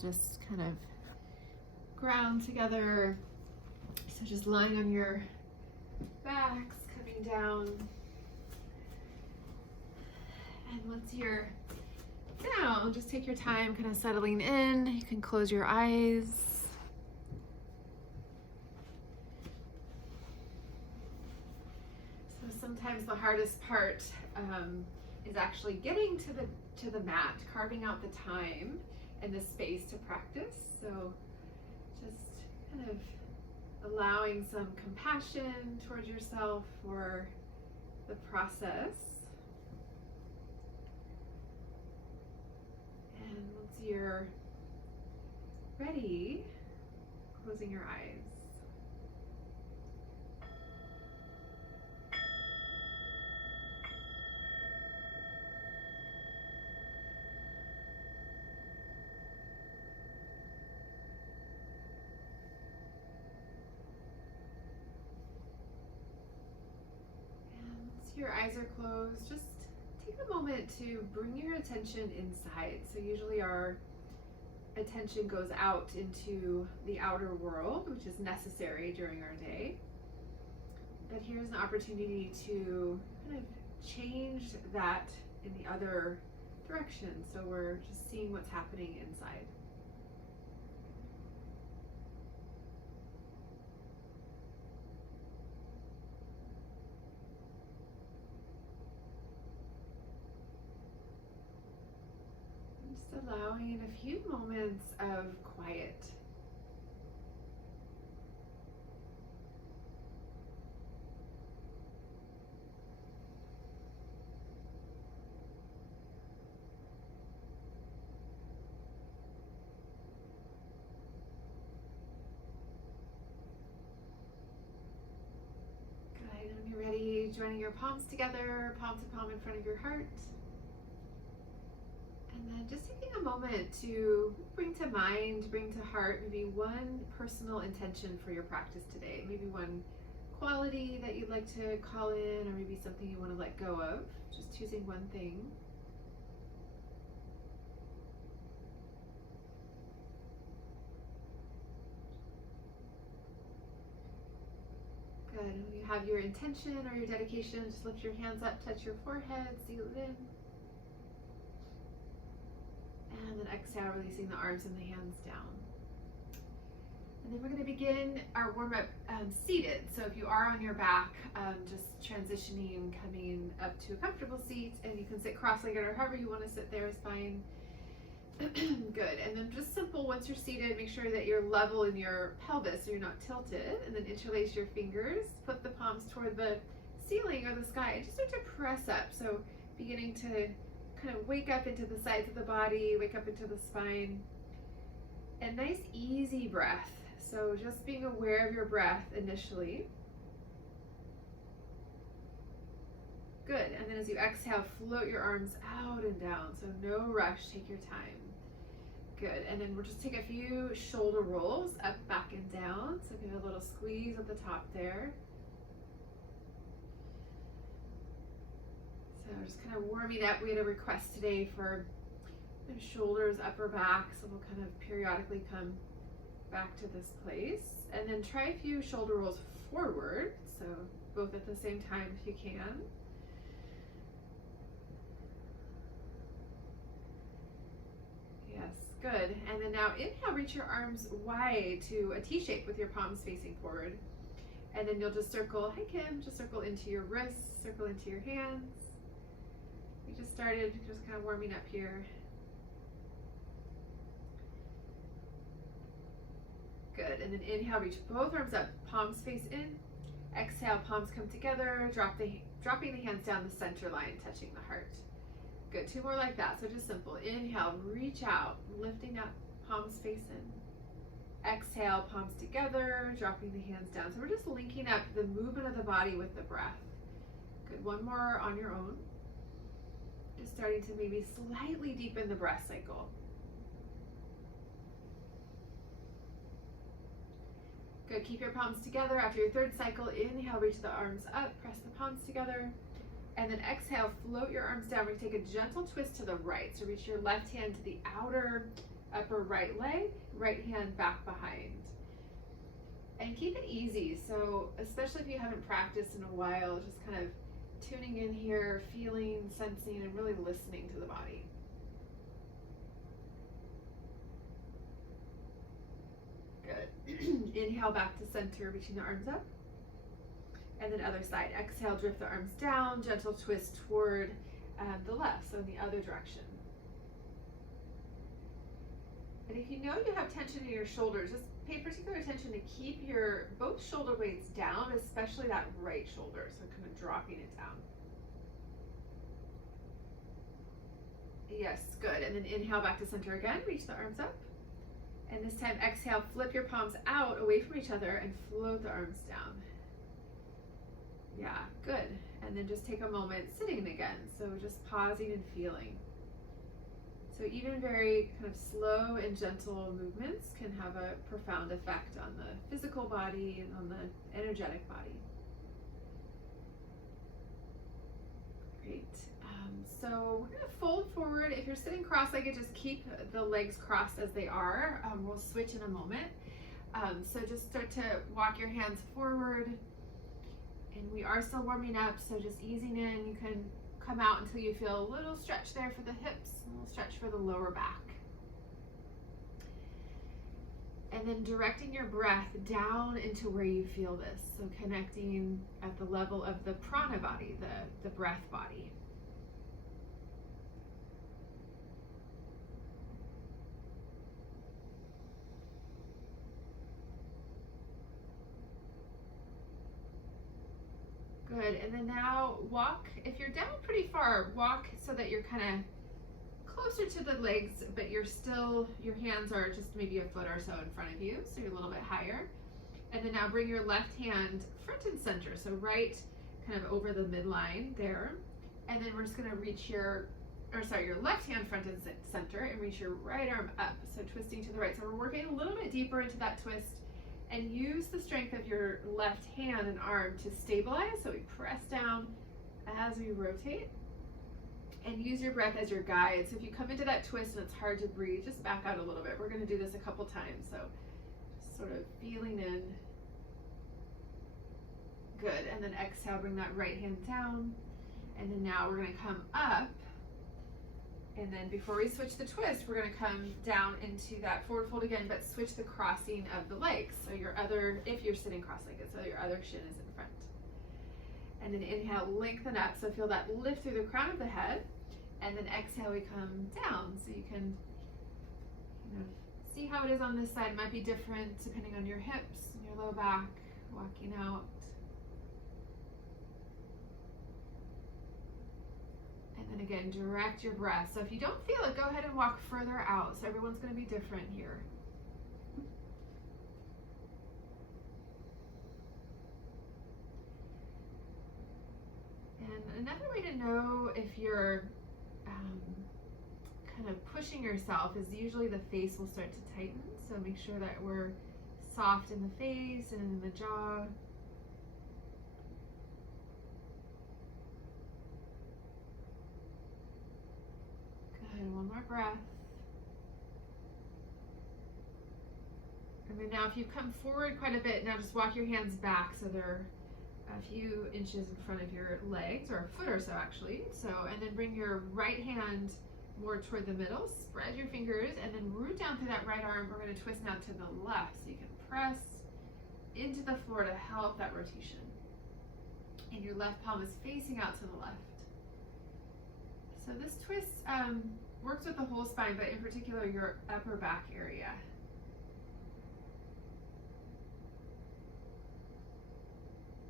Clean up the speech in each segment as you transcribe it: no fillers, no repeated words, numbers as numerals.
Just kind of ground together. So just lying on your backs, coming down. And once you're down, just take your time kind of settling in. You can close your eyes. So sometimes the hardest part is actually getting to the mat, carving out the time and the space to practice. So just kind of allowing some compassion towards yourself for the process. And once you're ready, closing your eyes. Your eyes are closed, just take a moment to bring your attention inside. So usually our attention goes out into the outer world, which is necessary during our day. But here's an opportunity to kind of change that in the other direction. So we're just seeing what's happening inside. Just allowing a few moments of quiet. Good, and when you're ready, joining your palms together, palm to palm in front of your heart. And then just taking a moment to bring to mind, bring to heart, maybe one personal intention for your practice today. Maybe one quality that you'd like to call in, or maybe something you want to let go of. Just choosing one thing. Good. When you have your intention or your dedication, just lift your hands up, touch your forehead, seal it in. And then exhale, releasing the arms and the hands down. And then we're going to begin our warm-up seated. So if you are on your back, just transitioning, coming up to a comfortable seat, and you can sit cross-legged or however you want to sit there is fine. Good. And then just simple, once you're seated, make sure that you're level in your pelvis so you're not tilted, and then interlace your fingers, put the palms toward the ceiling or the sky, and just start to press up. So beginning to kind of wake up into the sides of the body, wake up into the spine. And nice easy breath. So just being aware of your breath initially. Good. And then as you exhale, float your arms out and down. So no rush, take your time. Good. And then we'll just take a few shoulder rolls up, back, and down. So give a little squeeze at the top there. So we're just kind of warming up. We had a request today for shoulders, upper back, so we'll kind of periodically come back to this place. And then try a few shoulder rolls forward, so both at the same time if you can. Yes, good. And then now inhale, reach your arms wide to a T shape with your palms facing forward. And then you'll just circle, hi Kim, just circle into your wrists, circle into your hands. We just started just kind of warming up here. Good, and then inhale, reach both arms up, palms face in. Exhale, palms come together, dropping the hands down the center line, touching the heart. Good, two more like that, so just simple. Inhale, reach out, lifting up, palms face in. Exhale, palms together, dropping the hands down. So we're just linking up the movement of the body with the breath. Good, one more on your own. Just starting to maybe slightly deepen the breath cycle. Good, keep your palms together. After your third cycle, inhale, reach the arms up, press the palms together. And then exhale, float your arms down. We're gonna take a gentle twist to the right. So reach your left hand to the outer upper right leg, right hand back behind. And keep it easy. So especially if you haven't practiced in a while, just kind of tuning in here, feeling, sensing, and really listening to the body. Good. Inhale back to center, reaching the arms up. And then other side. Exhale, drift the arms down, gentle twist toward the left, so in the other direction. And if you know you have tension in your shoulders, just pay particular attention to keep your both shoulder blades down, especially that right shoulder, so kind of dropping it down. Yes, good. And then inhale back to center again, reach the arms up. And this time exhale, flip your palms out away from each other and float the arms down. Yeah, good. And then just take a moment sitting again. So just pausing and feeling. So even very kind of slow and gentle movements can have a profound effect on the physical body and on the energetic body. Great. So we're going to fold forward. If you're sitting cross-legged, just keep the legs crossed as they are. We'll switch in a moment. So just start to walk your hands forward. And we are still warming up, so just easing in. You can come out until you feel a little stretch there for the hips, a little stretch for the lower back. And then directing your breath down into where you feel this. So connecting at the level of the prana body, the breath body. Good, and then now walk, if you're down pretty far, walk so that you're kind of closer to the legs, but you're still, your hands are just maybe a foot or so in front of you, so you're a little bit higher. And then now bring your left hand front and center, so right kind of over the midline there. And then we're just gonna reach your left hand front and center and reach your right arm up, so twisting to the right. So we're working a little bit deeper into that twist. And use the strength of your left hand and arm to stabilize. So we press down as we rotate. And use your breath as your guide. So if you come into that twist and it's hard to breathe, just back out a little bit. We're going to do this a couple times. So just sort of feeling in. Good. And then exhale, bring that right hand down. And then now we're going to come up. And then before we switch the twist, we're going to come down into that forward fold again, but switch the crossing of the legs. So your other, if you're sitting cross-legged, so your other shin is in front. And then inhale, lengthen up. So feel that lift through the crown of the head. And then exhale, we come down. So you can see how it is on this side. It might be different depending on your hips, your low back, walking out. And then again, direct your breath. So if you don't feel it, go ahead and walk further out. So everyone's going to be different here. And another way to know if you're kind of pushing yourself is usually the face will start to tighten. So make sure that we're soft in the face and in the jaw. And one more breath. And then now if you come forward quite a bit, now just walk your hands back so they're a few inches in front of your legs, or a foot or so actually. So, and then bring your right hand more toward the middle, spread your fingers, and then root down through that right arm. We're going to twist now to the left, so you can press into the floor to help that rotation. And your left palm is facing out to the left. So this twist works with the whole spine, but in particular your upper back area.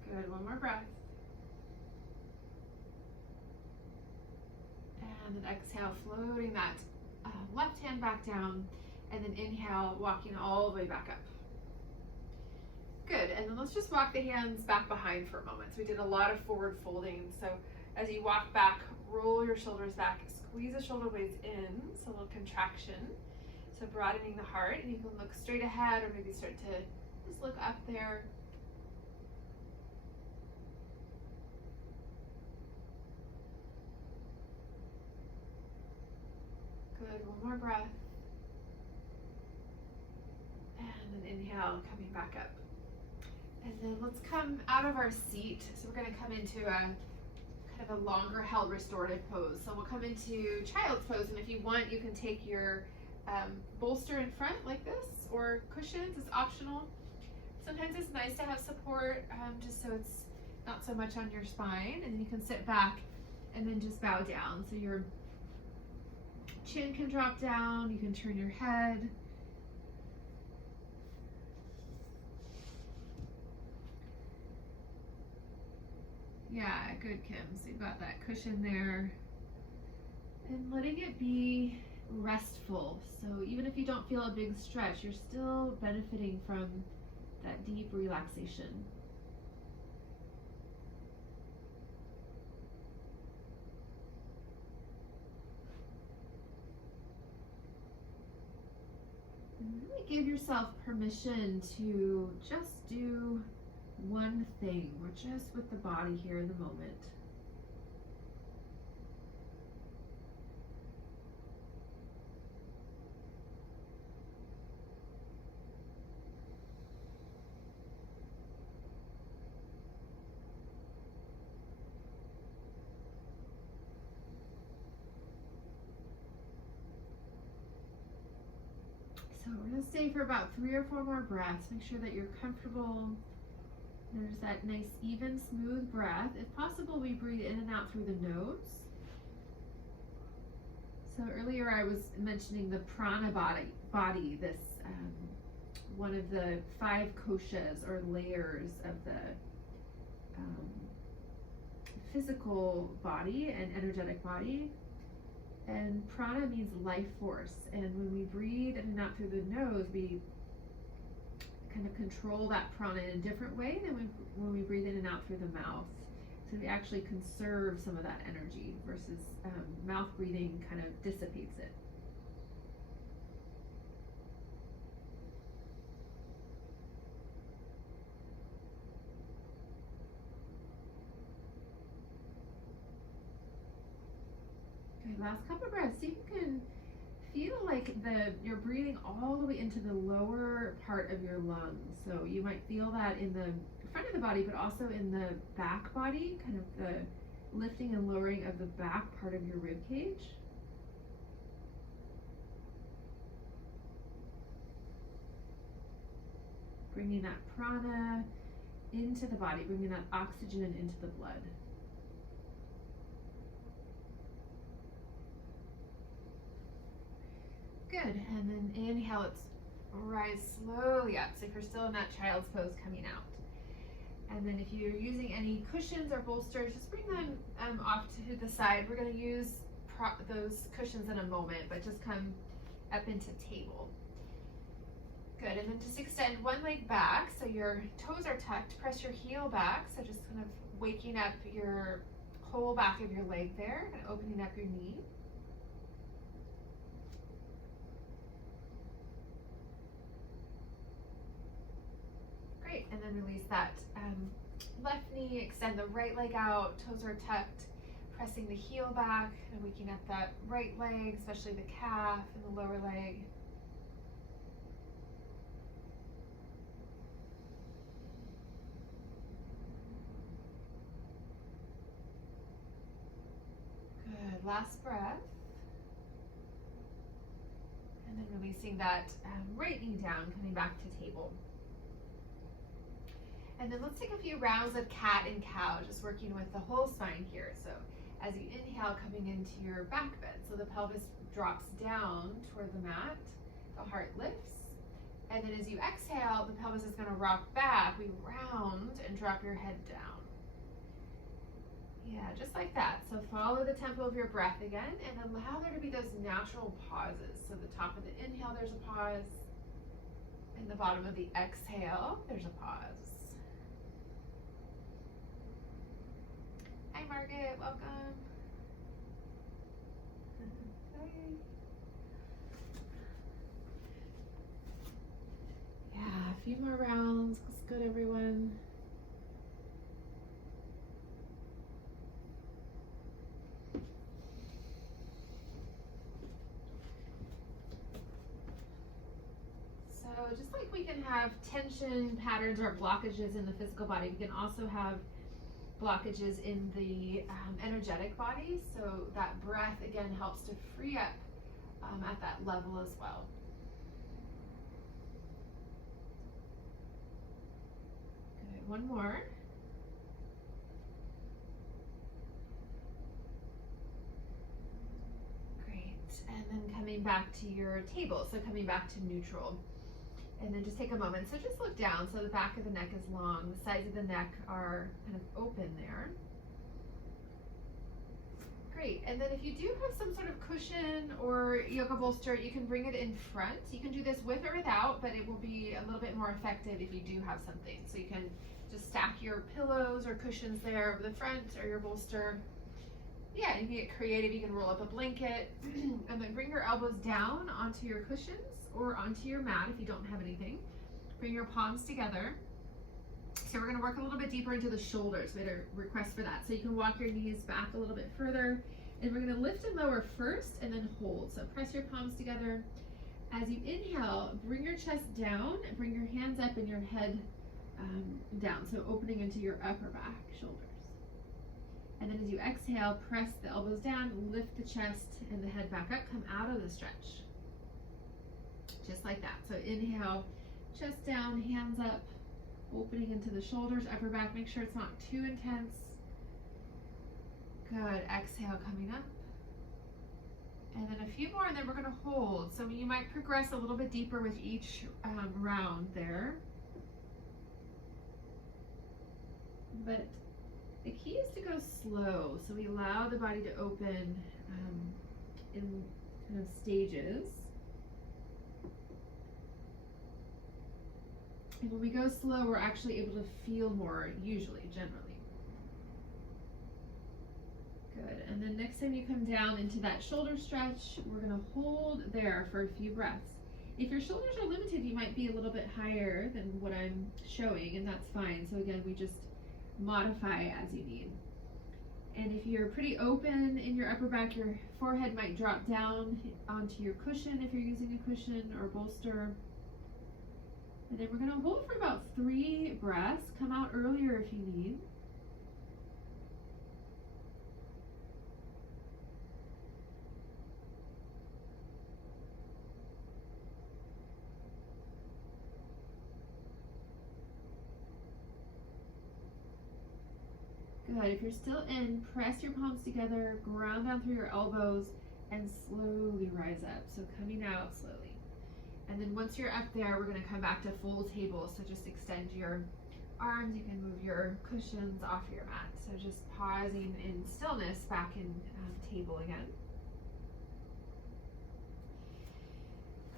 Good, one more breath. And then exhale, floating that left hand back down, and then inhale, walking all the way back up. Good, and then let's just walk the hands back behind for a moment. So we did a lot of forward folding. So as you walk back, roll your shoulders back, squeeze the shoulder blades in, so a little contraction. So broadening the heart, and you can look straight ahead or maybe start to just look up there. Good, one more breath. exhale, coming back up. And then let's come out of our seat. So we're going to come into a kind of a longer held restorative pose. So we'll come into child's pose, and if you want, you can take your bolster in front like this, or cushions is optional. Sometimes it's nice to have support, just so it's not so much on your spine, and then you can sit back and then just bow down. So your chin can drop down, you can turn your head. Yeah, good, Kim. So you've got that cushion there. And letting it be restful. So even if you don't feel a big stretch, you're still benefiting from that deep relaxation. And really give yourself permission to just do one thing. We're just with the body here in the moment. So we're going to stay for about 3 or 4 more breaths. Make sure that you're comfortable. There's that nice, even, smooth breath. If possible, we breathe in and out through the nose. So earlier I was mentioning the prana body, this one of the 5 koshas or layers of the physical body and energetic body. And prana means life force. And when we breathe in and out through the nose, we kind of control that prana in a different way than when we breathe in and out through the mouth. So we actually conserve some of that energy versus mouth breathing kind of dissipates it. Okay, last couple of breaths. See if you can feel like you're breathing all the way into the lower part of your lungs. So you might feel that in the front of the body, but also in the back body, kind of the lifting and lowering of the back part of your rib cage. Bringing that prana into the body, bringing that oxygen into the blood. Good, and then inhale, let's rise slowly up. So if you're still in that child's pose, coming out. And then if you're using any cushions or bolsters, just bring them off to the side. We're going to use those cushions in a moment, but just come up into table. Good, and then just extend one leg back, so your toes are tucked. Press your heel back, so just kind of waking up your whole back of your leg there, and opening up your knee. Great, and then release that left knee, extend the right leg out, toes are tucked, pressing the heel back, and waking up that right leg, especially the calf and the lower leg. Good, last breath. And then releasing that right knee down, coming back to table. And then let's take a few rounds of cat and cow, just working with the whole spine here. So as you inhale, coming into your back bend. So the pelvis drops down toward the mat, the heart lifts. And then as you exhale, the pelvis is going to rock back. We round and drop your head down. Yeah, just like that. So follow the tempo of your breath again and allow there to be those natural pauses. So the top of the inhale, there's a pause. And the bottom of the exhale, there's a pause. Hi Margaret, welcome. Hi. Yeah, a few more rounds. Looks good, everyone. So So just like we can have tension patterns or blockages in the physical body, we can also have blockages in the energetic body. So that breath again helps to free up at that level as well. Good, one more. Great, and then coming back to your table, so coming back to neutral. And then just take a moment. So just look down. So the back of the neck is long. The sides of the neck are kind of open there. Great. And then if you do have some sort of cushion or yoga bolster, you can bring it in front. You can do this with or without, but it will be a little bit more effective if you do have something. So you can just stack your pillows or cushions there over the front or your bolster. Yeah, you can get creative. You can roll up a blanket and then bring your elbows down onto your cushions or onto your mat if you don't have anything. Bring your palms together. So we're going to work a little bit deeper into the shoulders. We had a request for that. So you can walk your knees back a little bit further. And we're going to lift and lower first and then hold. So press your palms together. As you inhale, bring your chest down, bring your hands up and your head down. So opening into your upper back, shoulders. And then as you exhale, press the elbows down, lift the chest and the head back up, come out of the stretch. Just like that. So inhale, chest down, hands up, opening into the shoulders, upper back. Make sure it's not too intense. Good. Exhale, coming up. And then a few more, and then we're going to hold. So you might progress a little bit deeper with each round there. But the key is to go slow. So we allow the body to open in kind of stages. And when we go slow, we're actually able to feel more, usually, generally. Good. And then next time you come down into that shoulder stretch, we're going to hold there for a few breaths. If your shoulders are limited, you might be a little bit higher than what I'm showing, and that's fine. So again, we just modify as you need. And if you're pretty open in your upper back, your forehead might drop down onto your cushion if you're using a cushion or bolster. And then we're going to hold for about 3 breaths. Come out earlier if you need. Good. If you're still in, press your palms together, ground down through your elbows, and slowly rise up. So coming out slowly. And then once you're up there, we're going to come back to full table. So just extend your arms. You can move your cushions off your mat. So just pausing in stillness back in table again.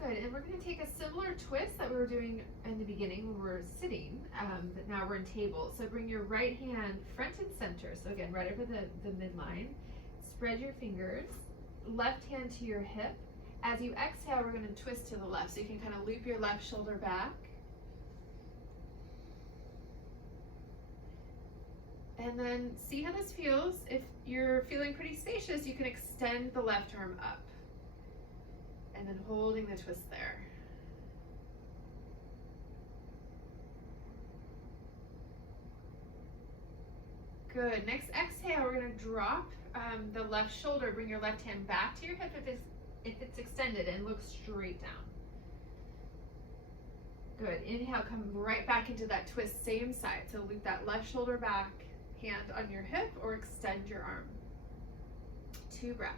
Good. And we're going to take a similar twist that we were doing in the beginning when we were sitting, but now we're in table. So bring your right hand front and center. So again, right over the midline. Spread your fingers. Left hand to your hip. As you exhale, we're going to twist to the left. So you can kind of loop your left shoulder back. And then see how this feels. If you're feeling pretty spacious, you can extend the left arm up. And then holding the twist there. Good. Next exhale, we're going to drop the left shoulder. Bring your left hand back to your hip if it's extended, and look straight down. Good. Inhale, come right back into that twist, same side. So loop that left shoulder back, hand on your hip, or extend your arm. 2 breaths.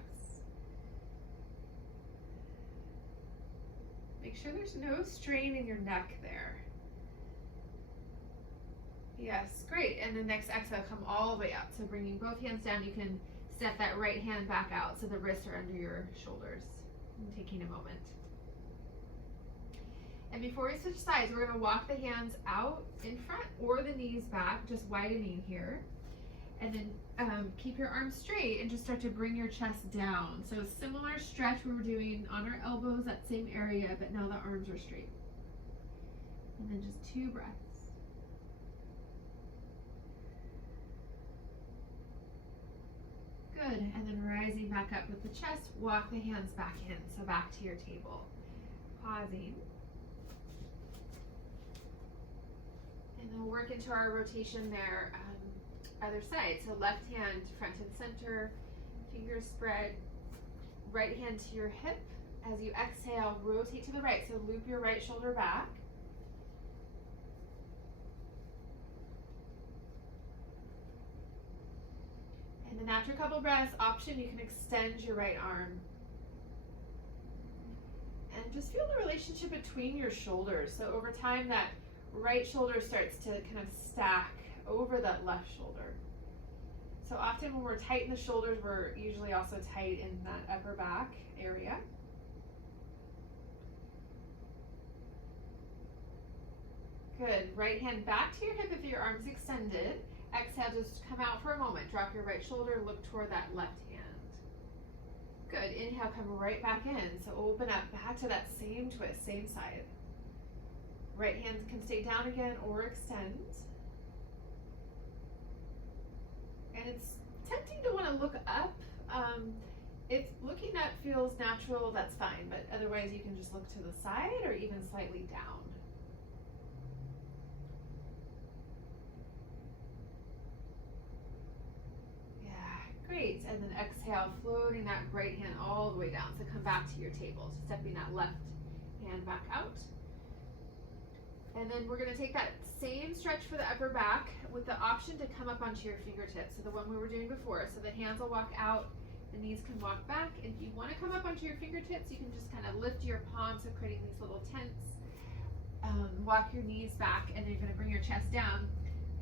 Make sure there's no strain in your neck there. Yes, great. And then next exhale, come all the way up. So bringing both hands down, you can step that right hand back out so the wrists are under your shoulders. And taking a moment. And before we switch sides, we're going to walk the hands out in front or the knees back, just widening here. And then keep your arms straight and just start to bring your chest down. So similar stretch we were doing on our elbows, that same area, but now the arms are straight. And then just 2 breaths. Good. And then rising back up with the chest, walk the hands back in. So back to your table. Pausing. work into our rotation there, other side. So left hand front and center, fingers spread, right hand to your hip. As you exhale, rotate to the right. So loop your right shoulder back. And then after a couple breaths, option, you can extend your right arm. And just feel the relationship between your shoulders. So over time, that right shoulder starts to kind of stack over that left shoulder. So often when we're tight in the shoulders, we're usually also tight in that upper back area. Good. Right hand back to your hip if your arm's extended. Exhale, just come out for a moment. Drop your right shoulder, look toward that left hand. Good. Inhale, come right back in. So open up back to that same twist, same side. Right hand can stay down again or extend. And it's tempting to want to look up. If looking up feels natural, that's fine. But otherwise, you can just look to the side or even slightly down. Great, and then exhale, floating that right hand all the way down. So come back to your table, stepping that left hand back out. And then we're gonna take that same stretch for the upper back with the option to come up onto your fingertips. So the one we were doing before. So the hands will walk out, the knees can walk back. If you wanna come up onto your fingertips, you can just kind of lift your palms, so creating these little tents. Walk your knees back, and then you're gonna bring your chest down,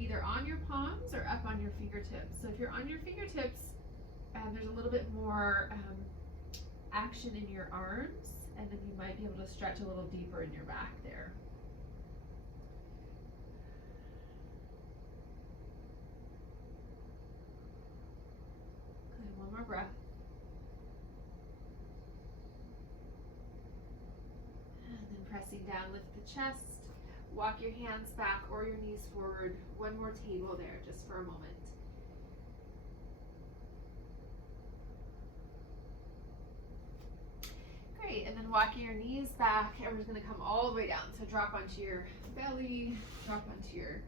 either on your palms or up on your fingertips. So if you're on your fingertips, there's a little bit more action in your arms, and then you might be able to stretch a little deeper in your back there. Good, one more breath. And then pressing down, lift the chest. Walk your hands back or your knees forward. One more table there, just for a moment. Great, and then walking your knees back, and we're just gonna come all the way down. So drop onto your belly, drop onto your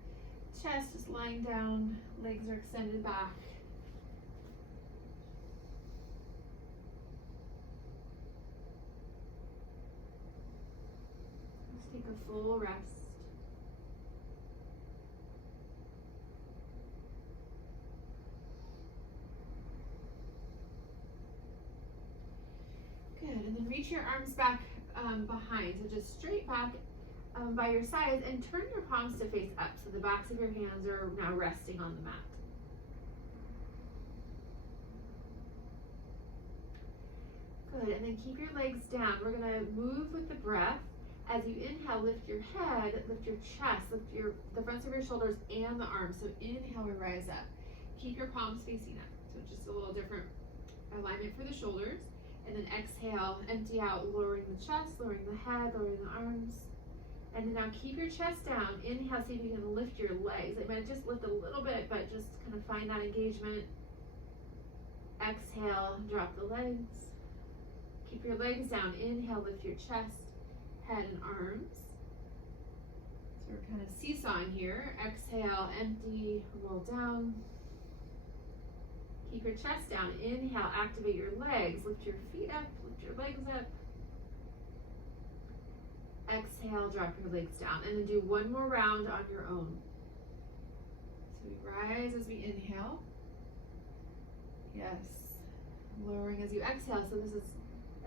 chest, just lying down, legs are extended back. Let's take a full rest. Good, and then reach your arms back behind, so just straight back by your sides, and turn your palms to face up, so the backs of your hands are now resting on the mat. Good, and then keep your legs down. We're gonna move with the breath. As you inhale, lift your head, lift your chest, lift the fronts of your shoulders and the arms. So inhale, we rise up. Keep your palms facing up, so just a little different alignment for the shoulders. And then exhale, empty out, lowering the chest, lowering the head, lowering the arms. And then now keep your chest down. Inhale, see if you can lift your legs. It might just lift a little bit, but just kind of find that engagement. Exhale, drop the legs. Keep your legs down. Inhale, lift your chest, head, and arms. So we're kind of seesawing here. Exhale, empty, roll down. Keep your chest down. Inhale, activate your legs. Lift your feet up, lift your legs up. Exhale, drop your legs down. And then do one more round on your own. So we rise as we inhale. Yes. Lowering as you exhale. So this is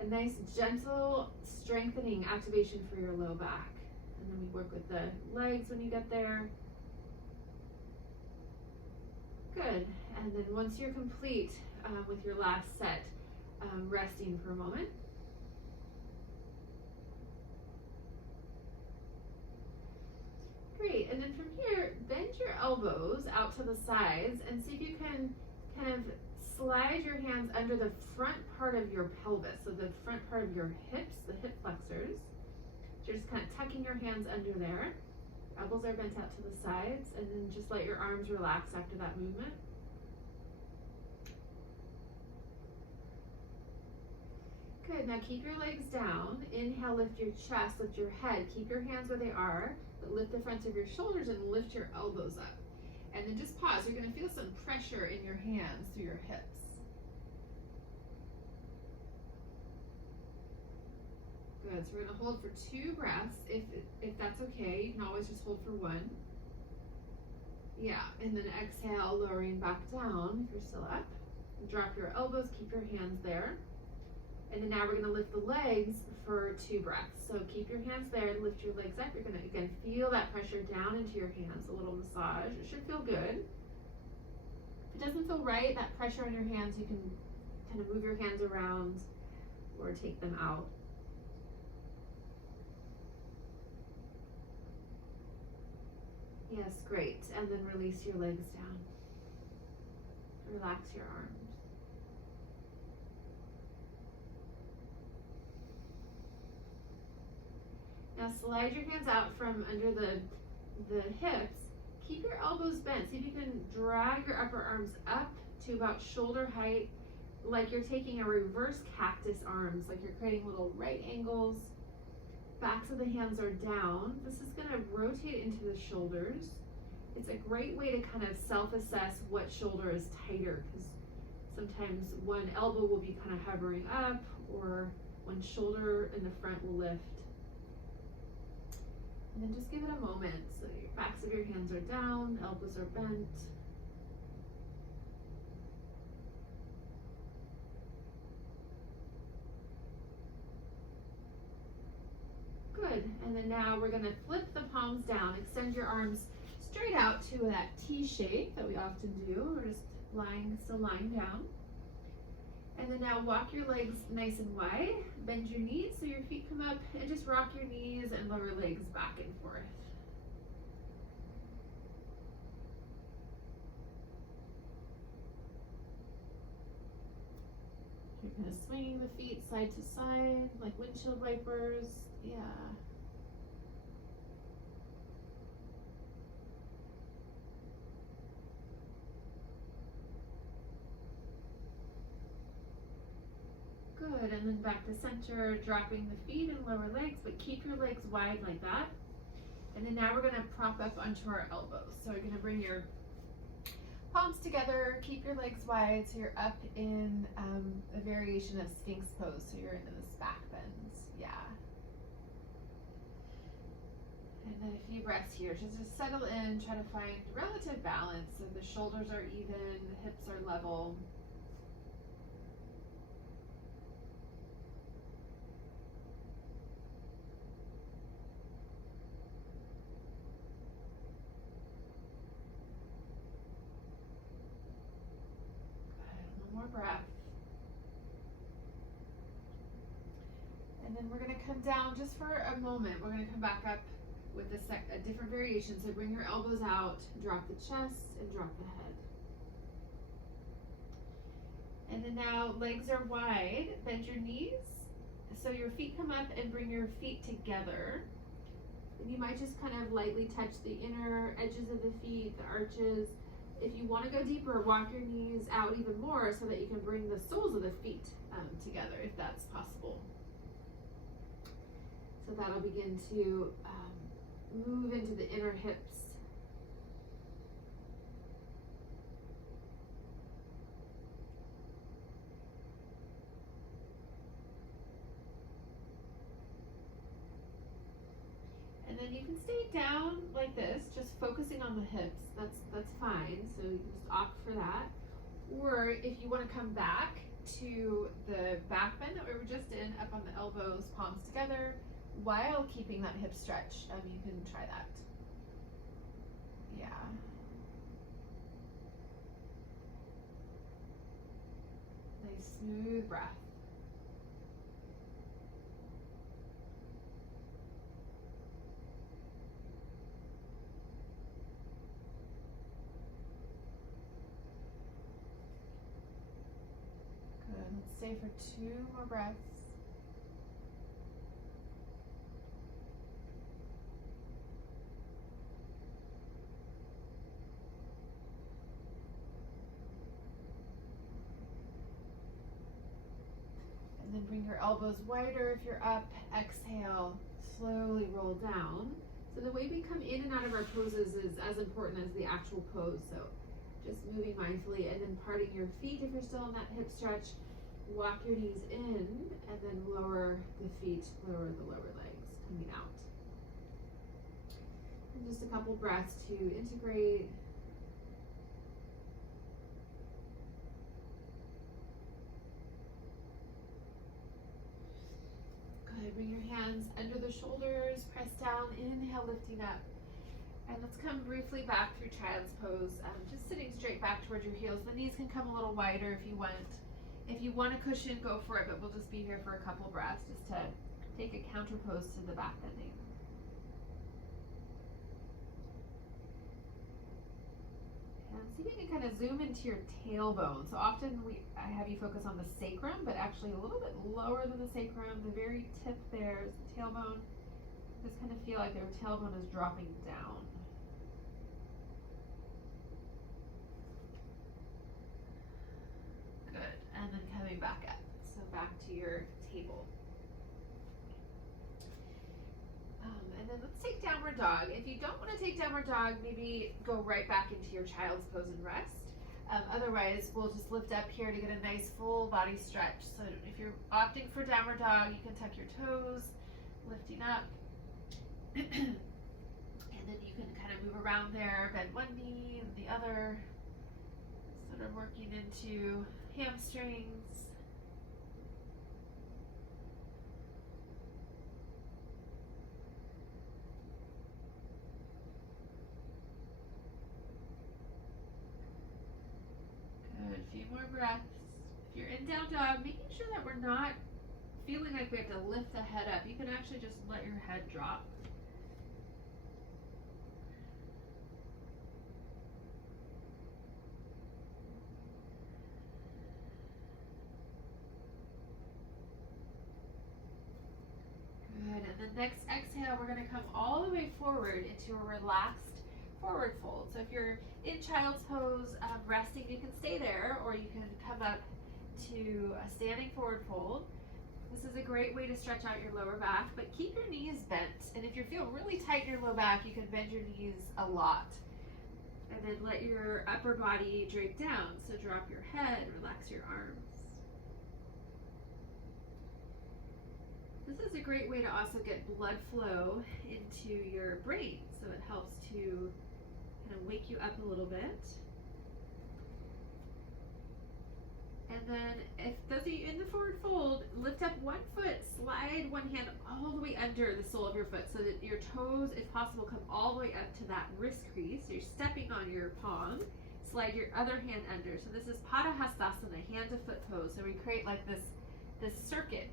a nice, gentle, strengthening activation for your low back. And then we work with the legs when you get there. Good. And then once you're complete with your last set, resting for a moment. Great, and then from here, bend your elbows out to the sides and see if you can kind of slide your hands under the front part of your pelvis, so the front part of your hips, the hip flexors. So you're just kind of tucking your hands under there. Elbows are bent out to the sides, and then just let your arms relax after that movement. Good, now keep your legs down. Inhale, lift your chest, lift your head. Keep your hands where they are, but lift the fronts of your shoulders and lift your elbows up. And then just pause. You're gonna feel some pressure in your hands through your hips. Good, so we're gonna hold for 2 breaths. If that's okay, you can always just hold for 1. Yeah, and then exhale, lowering back down if you're still up. Drop your elbows, keep your hands there. And then now we're gonna lift the legs for 2 breaths. So keep your hands there, lift your legs up. You're gonna, again, feel that pressure down into your hands, a little massage. It should feel good. If it doesn't feel right, that pressure on your hands, you can kind of move your hands around or take them out. Yes, great. And then release your legs down. Relax your arms. Now slide your hands out from under the hips. Keep your elbows bent. See if you can drag your upper arms up to about shoulder height, like you're taking a reverse cactus arms, like you're creating little right angles. Backs of the hands are down. This is going to rotate into the shoulders. It's a great way to kind of self-assess what shoulder is tighter, because sometimes one elbow will be kind of hovering up, or one shoulder in the front will lift. And then just give it a moment. So your backs of your hands are down, elbows are bent. Good, and then now we're gonna flip the palms down, extend your arms straight out to that T shape that we often do. We're just still lying down. And then now walk your legs nice and wide, bend your knees so your feet come up, and just rock your knees and lower legs back and forth. You're kind of swinging the feet side to side like windshield wipers. Yeah. Good, and then back to center, dropping the feet and lower legs, but keep your legs wide like that. And then now we're gonna prop up onto our elbows. So you're gonna bring your palms together, keep your legs wide so you're up in a variation of Sphinx pose. So you're in this back bend, yeah. And then a few breaths here. Just settle in, try to find relative balance so the shoulders are even, the hips are level. More breath. And then we're going to come down just for a moment. We're going to come back up with a different variation. So bring your elbows out, drop the chest, and drop the head. And then now legs are wide. Bend your knees so your feet come up, and bring your feet together. And you might just kind of lightly touch the inner edges of the feet, the arches. If you want to go deeper, walk your knees out even more so that you can bring the soles of the feet together, if that's possible. So that'll begin to move into the inner hips. And then you can stay down like this, just focusing on the hips. That's fine. So you can just opt for that. Or if you want to come back to the back bend that we were just in, up on the elbows, palms together, while keeping that hip stretch, you can try that. Yeah. Nice smooth breath. Let's stay for 2 more breaths. And then bring your elbows wider if you're up. Exhale, slowly roll down. So the way we come in and out of our poses is as important as the actual pose. So just moving mindfully and then parting your feet if you're still in that hip stretch. Walk your knees in and then lower the feet, lower the lower legs, coming out. And just a couple breaths to integrate. Good, bring your hands under the shoulders, press down, inhale, lifting up. And let's come briefly back through child's pose, just sitting straight back towards your heels. The knees can come a little wider if you want. If you want a cushion, go for it, but we'll just be here for a couple breaths just to take a counter pose to the back bending. And see if you can kind of zoom into your tailbone. So often I have you focus on the sacrum, but actually a little bit lower than the sacrum. The very tip there is the tailbone. Just kind of feel like their tailbone is dropping down. Good, and then coming back up. So back to your table. And then let's take downward dog. If you don't want to take downward dog, maybe go right back into your child's pose and rest. Otherwise, we'll just lift up here to get a nice full body stretch. So if you're opting for downward dog, you can tuck your toes, lifting up. And then you can kind of move around there, bend one knee and the other, sort of working into hamstrings. Good, a few more breaths. If you're in down dog, making sure that we're not feeling like we have to lift the head up. You can actually just let your head drop. Good, and then next exhale, we're going to come all the way forward into a relaxed forward fold. So if you're in child's pose, resting, you can stay there, or you can come up to a standing forward fold. This is a great way to stretch out your lower back, but keep your knees bent. And if you feel really tight in your low back, you can bend your knees a lot. And then let your upper body drape down. So drop your head, relax your arms. This is a great way to also get blood flow into your brain. So it helps to kind of wake you up a little bit. And then if those of you in the forward fold, lift up one foot, slide one hand all the way under the sole of your foot so that your toes, if possible, come all the way up to that wrist crease. So you're stepping on your palm, slide your other hand under. So this is Padahastasana, hand to foot pose. So we create like this circuit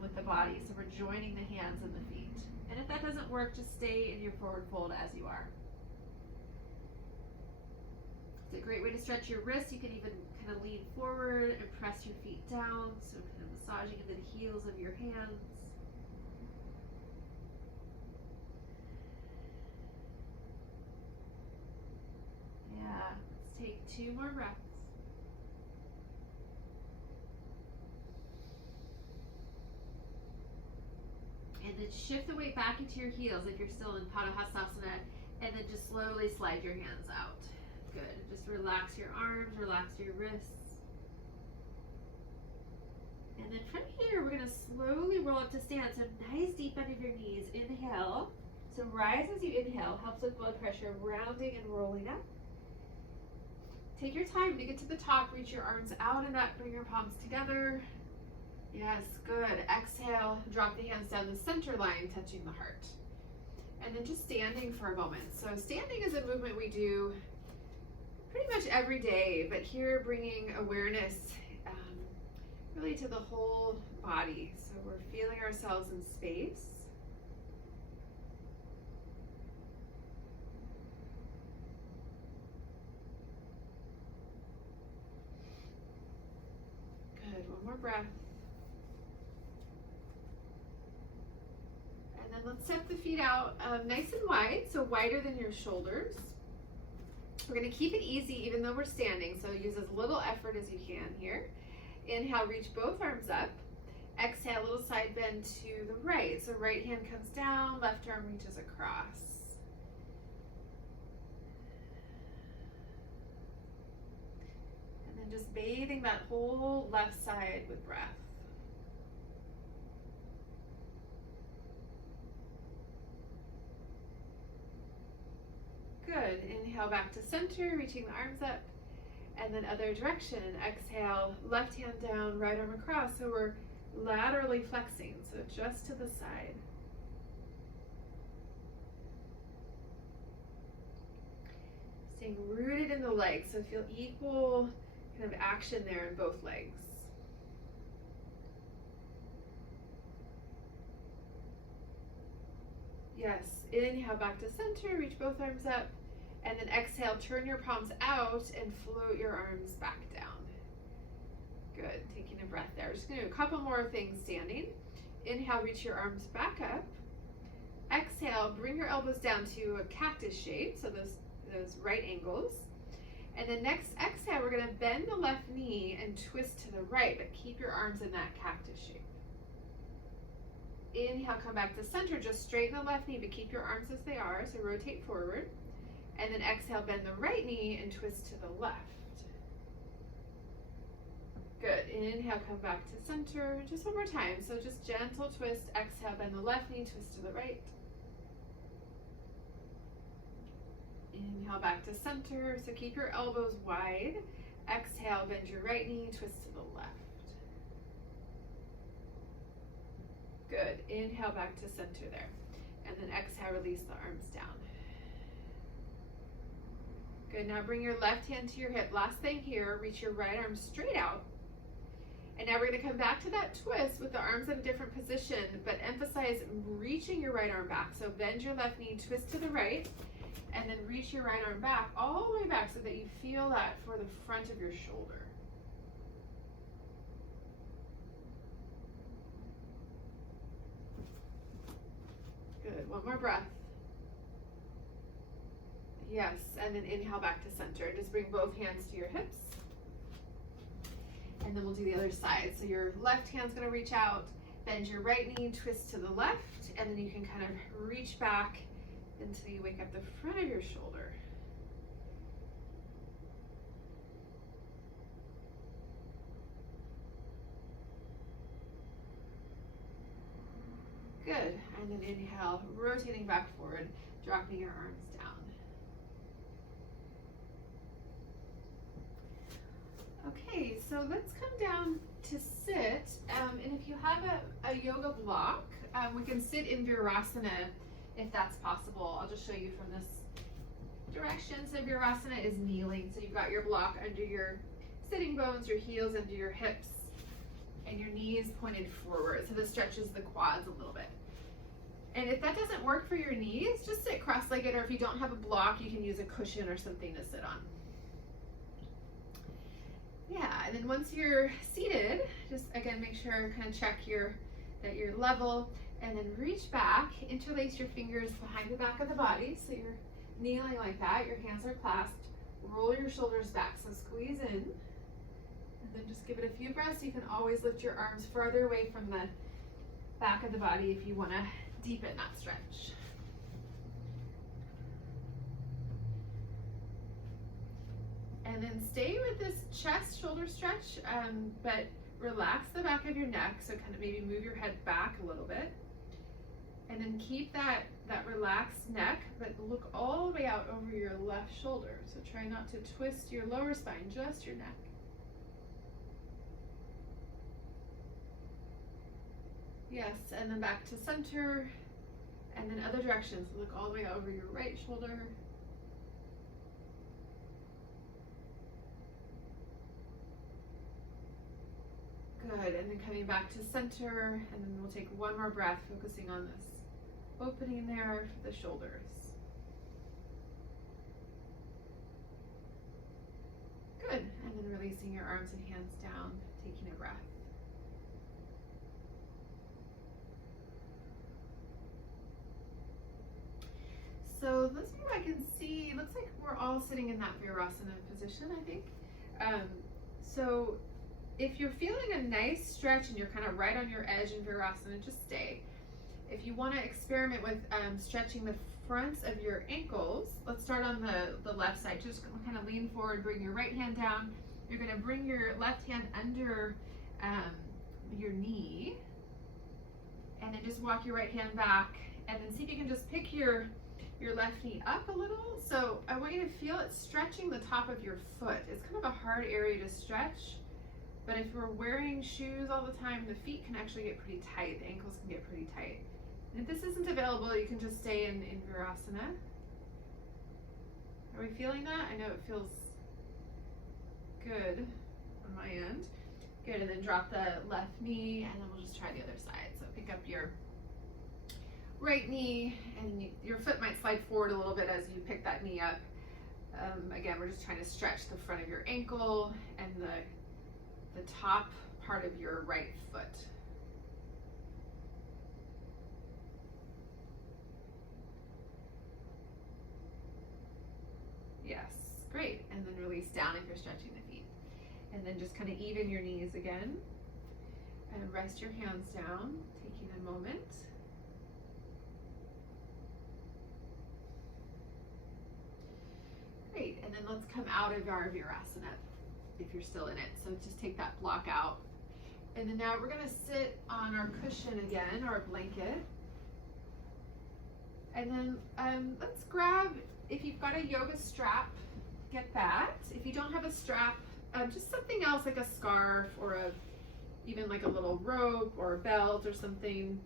with the body. So we're joining the hands and the feet. And if that doesn't work, just stay in your forward fold as you are. It's a great way to stretch your wrists. You can even kind of lean forward and press your feet down, so kind of massaging into the heels of your hands. Yeah, let's take 2 more breaths. And then shift the weight back into your heels if you're still in Padahastasana, and then just slowly slide your hands out. Good. Just relax your arms, relax your wrists. And then from here, we're going to slowly roll up to stand. So nice deep bend of your knees. Inhale. So rise as you inhale. Helps with blood pressure, rounding and rolling up. Take your time to get to the top. Reach your arms out and up. Bring your palms together. Yes, good. Exhale. Drop the hands down the center line, touching the heart. And then just standing for a moment. So standing is a movement we do pretty much every day, but here bringing awareness really to the whole body. So we're feeling ourselves in space. Good, one more breath. And then let's step the feet out nice and wide, so wider than your shoulders. We're going to keep it easy even though we're standing, so use as little effort as you can here. Inhale, reach both arms up. Exhale, a little side bend to the right. So right hand comes down, left arm reaches across. And then just bathing that whole left side with breath. Good. Inhale back to center, reaching the arms up. And then other direction. Exhale, left hand down, right arm across. So we're laterally flexing, so just to the side. Staying rooted in the legs, so feel equal kind of action there in both legs. Yes, inhale back to center, reach both arms up, and then exhale, turn your palms out and float your arms back down. Good, taking a breath there. We're just gonna do a couple more things standing. Inhale, reach your arms back up. Exhale, bring your elbows down to a cactus shape, so those right angles. And then next exhale, we're gonna bend the left knee and twist to the right, but keep your arms in that cactus shape. Inhale, come back to center, just straighten the left knee, but keep your arms as they are, so rotate forward. And then exhale, bend the right knee and twist to the left. Good, inhale, come back to center, just one more time. So just gentle twist, exhale, bend the left knee, twist to the right. Inhale, back to center, so keep your elbows wide. Exhale, bend your right knee, twist to the left. Good, inhale, back to center there. And then exhale, release the arms down. Good, now bring your left hand to your hip. Last thing here, reach your right arm straight out. And now we're gonna come back to that twist with the arms in a different position, but emphasize reaching your right arm back. So bend your left knee, twist to the right, and then reach your right arm back, all the way back so that you feel that for the front of your shoulder. Good, one more breath. Yes, and then inhale back to center. Just bring both hands to your hips. And then we'll do the other side. So your left hand's gonna reach out, bend your right knee, twist to the left, and then you can kind of reach back until you wake up the front of your shoulder. Good, and then inhale, rotating back forward, dropping your arms down. Okay, so let's come down to sit, and if you have a yoga block, we can sit in Virasana if that's possible. I'll just show you from this direction. So Virasana is kneeling, so you've got your block under your sitting bones, your heels under your hips, and your knees pointed forward, so this stretches the quads a little bit. And if that doesn't work for your knees, just sit cross-legged, or if you don't have a block, you can use a cushion or something to sit on. Yeah, and then once you're seated, just again make sure kind of check that you're level, and then reach back, interlace your fingers behind the back of the body, so you're kneeling like that, your hands are clasped, roll your shoulders back, so squeeze in, and then just give it a few breaths. You can always lift your arms farther away from the back of the body if you want to deepen that stretch. And then stay with this chest shoulder stretch, but relax the back of your neck, so kind of maybe move your head back a little bit. And then keep that relaxed neck, but look all the way out over your left shoulder. So try not to twist your lower spine, just your neck. Yes, and then back to center, and then other directions. Look all the way over your right shoulder. Good, and then coming back to center, and then we'll take one more breath, focusing on this opening there for the shoulders. Good, and then releasing your arms and hands down, taking a breath. So let's see if I can see, looks like we're all sitting in that Virasana position, I think. So if you're feeling a nice stretch and you're kind of right on your edge in Virasana, just stay. If you want to experiment with stretching the fronts of your ankles, let's start on the left side. Just kind of lean forward, bring your right hand down. You're going to bring your left hand under your knee, and then just walk your right hand back, and then see if you can just pick your left knee up a little. So I want you to feel it stretching the top of your foot. It's kind of a hard area to stretch, but if we're wearing shoes all the time, the feet can actually get pretty tight. The ankles can get pretty tight. And if this isn't available, you can just stay in Virasana. Are we feeling that? I know it feels good on my end. Good, and then drop the left knee, and then we'll just try the other side. So pick up your right knee, and your foot might slide forward a little bit as you pick that knee up. Again, we're just trying to stretch the front of your ankle and the top part of your right foot. Yes, great. And then release down if you're stretching the feet. And then just kind of even your knees again. And rest your hands down, taking a moment. Great, and then let's come out of our Virasana if you're still in it. So just take that block out. And then now we're gonna sit on our cushion again, or blanket. And then let's grab, if you've got a yoga strap, get that. If you don't have a strap, just something else like a scarf or even like a little rope or a belt or something.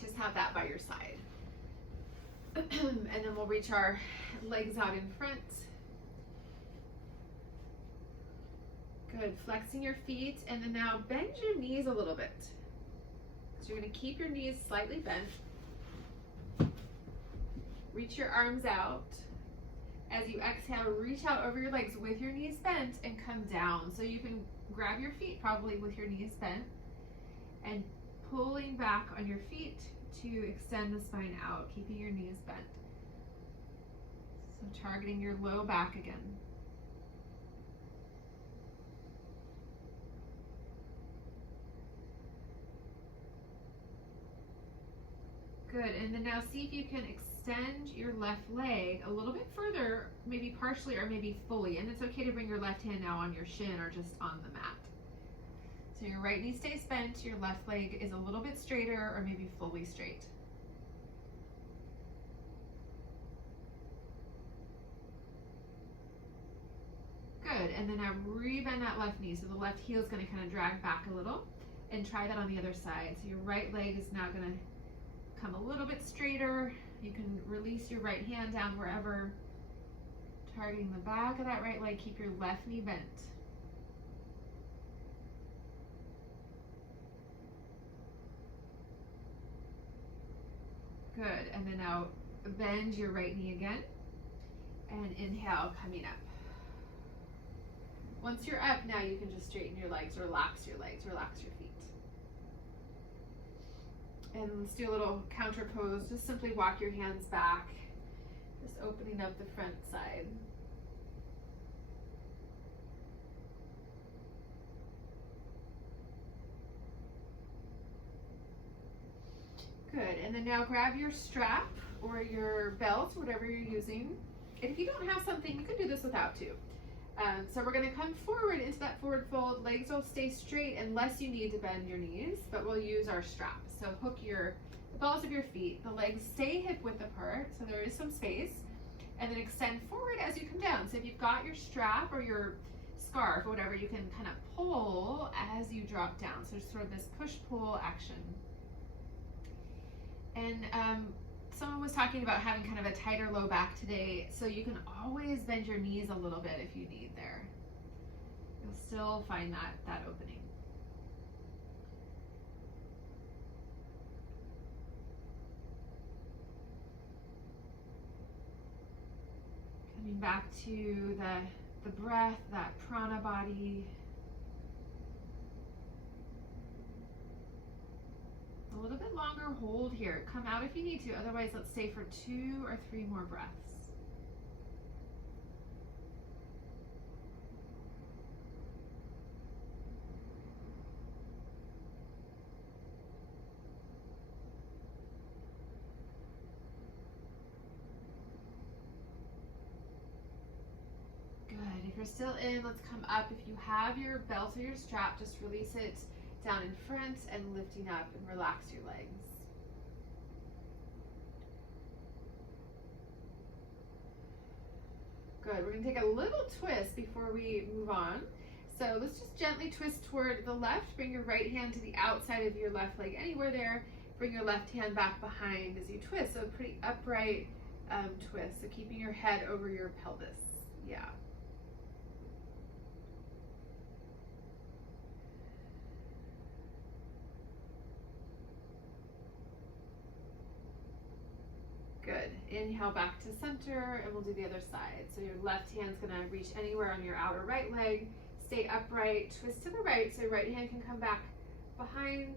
Just have that by your side. And then we'll reach our legs out in front. Good, flexing your feet, and then now bend your knees a little bit. So you're going to keep your knees slightly bent. Reach your arms out. As you exhale, reach out over your legs with your knees bent and come down. So you can grab your feet probably with your knees bent and pulling back on your feet to extend the spine out, keeping your knees bent. So targeting your low back again. Good, and then now see if you can extend your left leg a little bit further, maybe partially or maybe fully. And it's okay to bring your left hand now on your shin or just on the mat. So your right knee stays bent, your left leg is a little bit straighter or maybe fully straight. Good, and then now rebend that left knee. So the left heel is going to kind of drag back a little, and try that on the other side. So your right leg is now going to come a little bit straighter. You can release your right hand down wherever, targeting the back of that right leg. Keep your left knee bent. Good, and then now bend your right knee again, and inhale, coming up. Once you're up, now you can just straighten your legs, relax your feet. And let's do a little counter pose. Just simply walk your hands back, just opening up the front side. Good, and then now grab your strap or your belt, whatever you're using. And if you don't have something, you can do this without too. So we're gonna come forward into that forward fold. Legs will stay straight unless you need to bend your knees, but we'll use our strap. So hook the balls of your feet. The legs stay hip width apart, so there is some space. And then extend forward as you come down. So if you've got your strap or your scarf or whatever, you can kind of pull as you drop down. So it's sort of this push-pull action. And someone was talking about having kind of a tighter low back today, so you can always bend your knees a little bit if you need there. You'll still find that opening. Coming back to the breath, that prana body. A little bit longer hold here. Come out if you need to. Otherwise, let's stay for 2 or 3 more breaths. you're still in, let's come up. If you have your belt or your strap, just release it down in front and lifting up and relax your legs. Good. We're going to take a little twist before we move on. So let's just gently twist toward the left. Bring your right hand to the outside of your left leg, anywhere there. Bring your left hand back behind as you twist. So a pretty upright twist. So keeping your head over your pelvis. Yeah. Good. Inhale back to center, and we'll do the other side. So your left hand's gonna reach anywhere on your outer right leg. Stay upright, twist to the right, so your right hand can come back behind,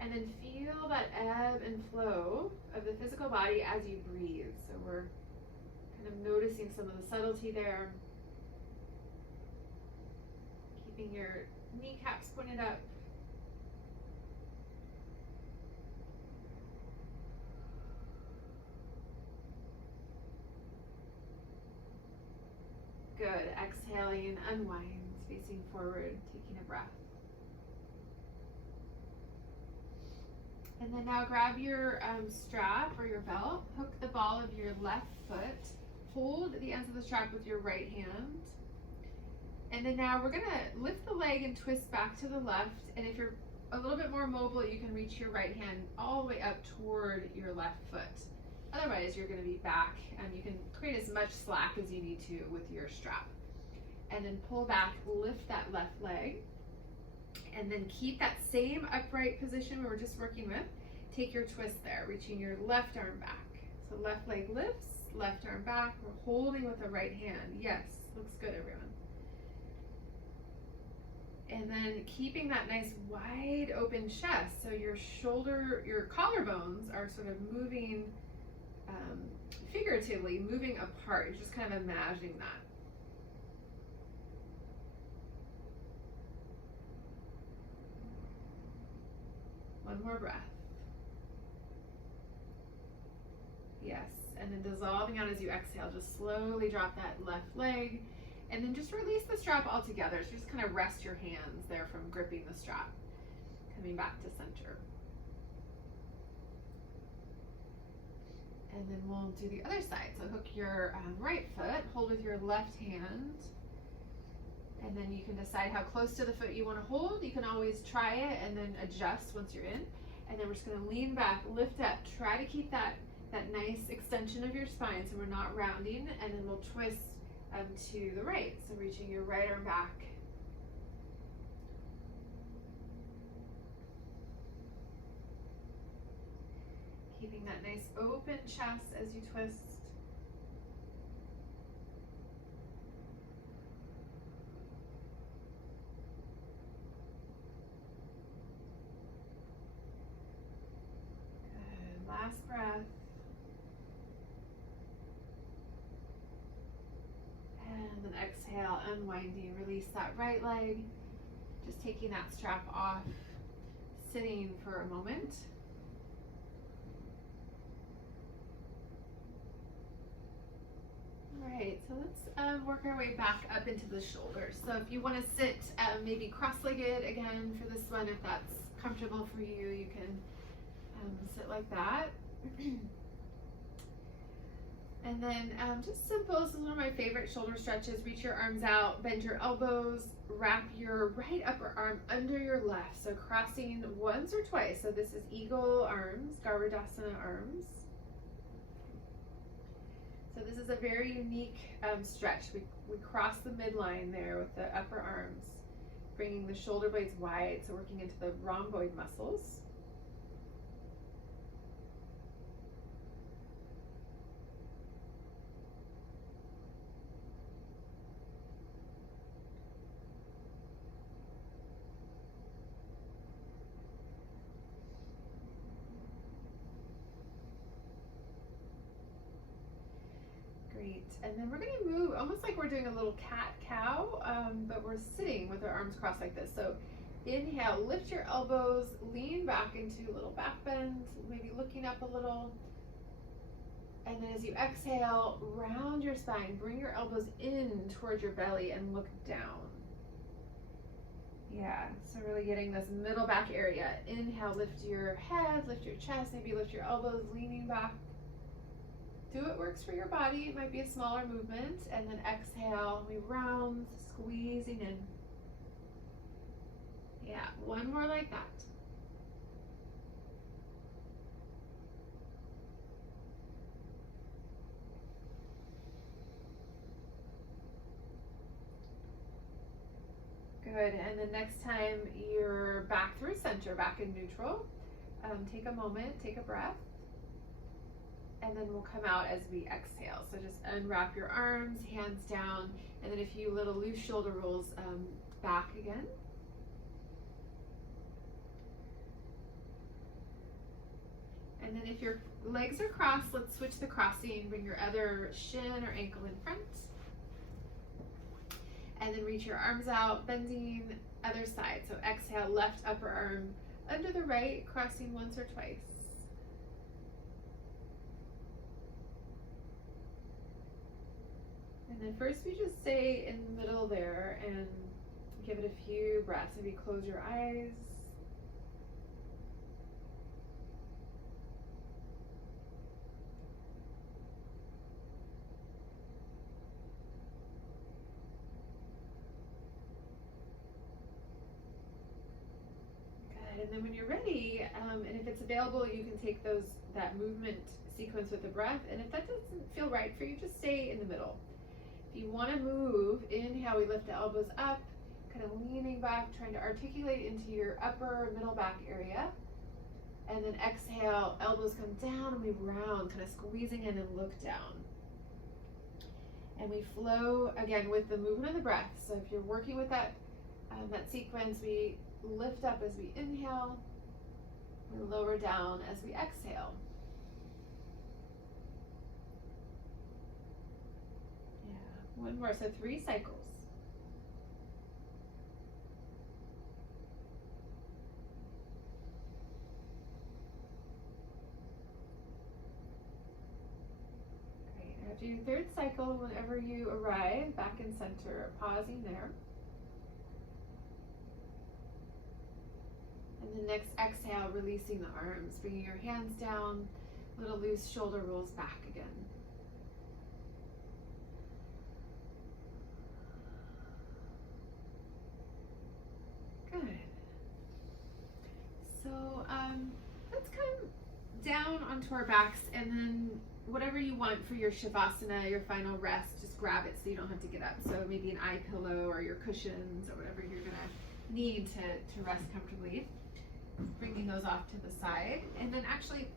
and then feel that ebb and flow of the physical body as you breathe. So we're kind of noticing some of the subtlety there. Keeping your kneecaps pointed up. Good. Exhaling, unwind, facing forward, taking a breath. And then now grab your strap or your belt, hook the ball of your left foot, hold the ends of the strap with your right hand. And then now we're gonna lift the leg and twist back to the left. And if you're a little bit more mobile, you can reach your right hand all the way up toward your left foot. Otherwise, you're going to be back, and you can create as much slack as you need to with your strap. And then pull back, lift that left leg, and then keep that same upright position we were just working with. Take your twist there, reaching your left arm back. So left leg lifts, left arm back. We're holding with the right hand. Yes, looks good, everyone. And then keeping that nice wide open chest. So your shoulder, your collarbones are sort of moving figuratively, moving apart. You're just kind of imagining that. One more breath. Yes, and then dissolving out as you exhale. Just slowly drop that left leg, and then just release the strap altogether. So just kind of rest your hands there from gripping the strap. Coming back to center. And then we'll do the other side. So hook your right foot, hold with your left hand, and then you can decide how close to the foot you want to hold. You can always try it and then adjust once you're in. And then we're just going to lean back, lift up, try to keep that nice extension of your spine so we're not rounding, and then we'll twist to the right. So reaching your right arm back. Keeping that nice open chest as you twist. Good. Last breath. And then exhale, unwinding. Release that right leg. Just taking that strap off. Sitting for a moment. Right, so let's work our way back up into the shoulders. So if you want to sit maybe cross-legged again for this one, if that's comfortable for you, you can sit like that. And then just simple, this is one of my favorite shoulder stretches. Reach your arms out, bend your elbows, wrap your right upper arm under your left. So crossing once or twice. So this is eagle arms, Garudasana arms. So this is a very unique stretch. We cross the midline there with the upper arms, bringing the shoulder blades wide, so working into the rhomboid muscles. Great, and then we're going to move almost like we're doing a little cat-cow, but we're sitting with our arms crossed like this. So inhale, lift your elbows, lean back into a little back bend, maybe looking up a little. And then as you exhale, round your spine, bring your elbows in towards your belly and look down. Yeah, so really getting this middle back area. Inhale, lift your head, lift your chest, maybe lift your elbows, leaning back. Do what works for your body. It might be a smaller movement. And then exhale, we round, squeezing in. Yeah, one more like that. Good, and then next time you're back through center, back in neutral, take a moment, take a breath, and then we'll come out as we exhale. So just unwrap your arms, hands down, and then a few little loose shoulder rolls back again. And then if your legs are crossed, let's switch the crossing, bring your other shin or ankle in front. And then reach your arms out, bending other side. So exhale, left upper arm under the right, crossing once or twice. And then first we just stay in the middle there and give it a few breaths. Maybe close your eyes. And then when you're ready, and if it's available, you can take that movement sequence with the breath. And if that doesn't feel right for you, just stay in the middle. If you want to move, inhale, we lift the elbows up, kind of leaning back, trying to articulate into your upper middle back area. And then exhale, elbows come down and we round, kind of squeezing in and look down. And we flow again with the movement of the breath. So if you're working with that sequence, we lift up as we inhale, we lower down as we exhale. Yeah, one more, so 3 cycles. Great, after your 3rd cycle, whenever you arrive back in center, pausing there. And the next exhale, releasing the arms, bringing your hands down, little loose shoulder rolls back again. Good. So let's come down onto our backs, and then whatever you want for your Shavasana, your final rest, just grab it so you don't have to get up. So maybe an eye pillow or your cushions or whatever you're gonna need to rest comfortably. Bringing those off to the side, and then actually,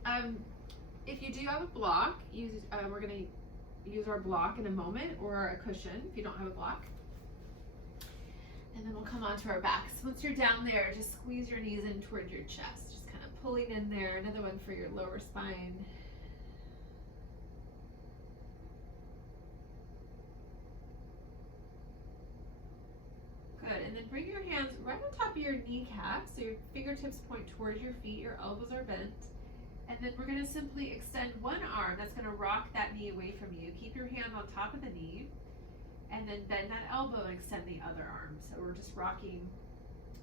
if you do have a block, we're going to use our block in a moment, or a cushion if you don't have a block. And then we'll come onto our backs. Once you're down there, just squeeze your knees in toward your chest, just kind of pulling in there. Another one for your lower spine. Good, and then bring your hands right on top of your kneecaps, so your fingertips point towards your feet, your elbows are bent. And then we're going to simply extend one arm that's going to rock that knee away from you. Keep your hand on top of the knee, and then bend that elbow and extend the other arm. So we're just rocking